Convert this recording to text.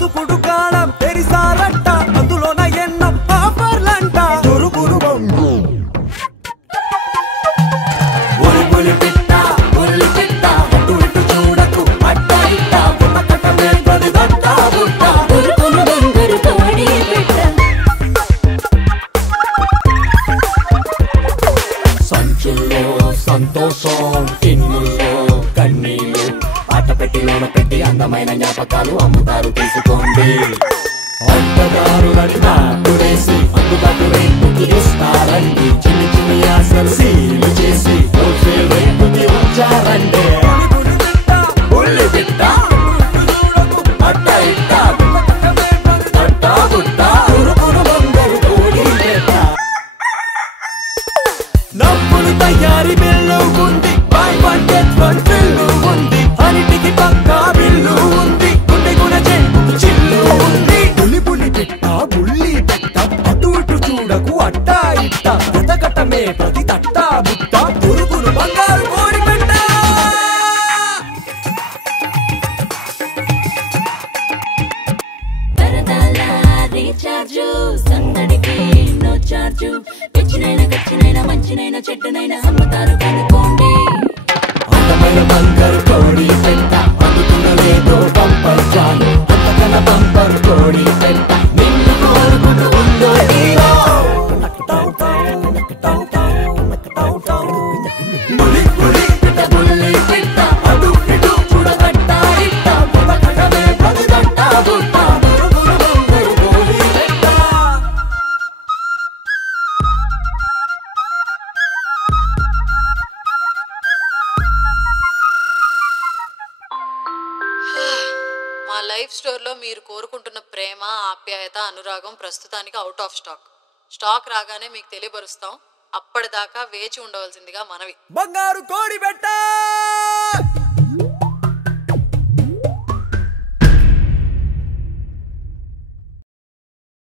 బతుకుడు కాలం తెరిసారంట అందులోన ఎన్నో ఆఫర్లంట దొరుకురు బంగు ఉలి పిట్ట ఉల్లి పిట్ట అటు ఇటు చూడకు అట్ట ఇట్ట పుట్టకటమే ప్రతి దట్ట బుట్ట దొరుకును బంగారు కోడి పెట్ట సంచుల్లో సంతోషం టిన్నుల్లో కన్నీళ్ళు ఆటపెట్టిలోన పెట్టి అందమైన జ్ఞాపకాలు అమ్ముతారు తీసుకోండి అడ్డదారులంతా కురేసి అందుబాటు రేటుకి ఇస్తారండి చిన్ని చిన్ని ఆశలు సీలు చేసి హోల్సేల్ రేటుకి ఉంచారండి ఉల్లి పిట్ట అట్ట ఇట్ట అట్ట బుట్ట ఉరుకుడు బంగారు కోడి పెట్ట నవ్వులు తయారీ బిల్లు ఉంది by one get one bill ఉంది అన్నిటికి పక్కా బిల్లు ఉంది గుండె గుణ చెంపు చిల్లు ఉంది పులి పులి పిట్ట బుల్లి పెట్ట అటు ఇటు చూడకు అట్ట ఇట్ట గతగటమే ప్రతి తట్ట బుట్ట పురుగును బంగారు కోడి పెట్ట వరదాల రీఛార్జ్ సందడికి నో చార్జ్ పిచ్చినైనా గచ్చినైనా మంచినైనా చెట్టునైనా అమ్ముతారు కనుకోండి అందమైన బంగారు కోడి పెట్ట అందుకునలేదో బంపర్ చాలు అంతకన్నా బంపర్ కోడి పెట్ట నిన్ను కోరుకుంటూ ఉందో హీరో పులి పులి పిట్ట బుల్లి పిట్ట అటు ఇటు చూడగట్ట ఇట్ట పుట్టకటమే ప్రతి దట్ట బుట్ట దొరుకును బంగారు కోడి పెట్ట మా లైఫ్ స్టోర్లో మీరు కోరుకుంటున్న ప్రేమ ఆప్యాయత అనురాగం ప్రస్తుతానికి అవుట్ ఆఫ్ స్టాక్ రాగానే మీకు తెలియపరుస్తాం అప్పటిదాకా వేచి ఉండవలసిందిగా మనవి బంగారు కోడి పెట్ట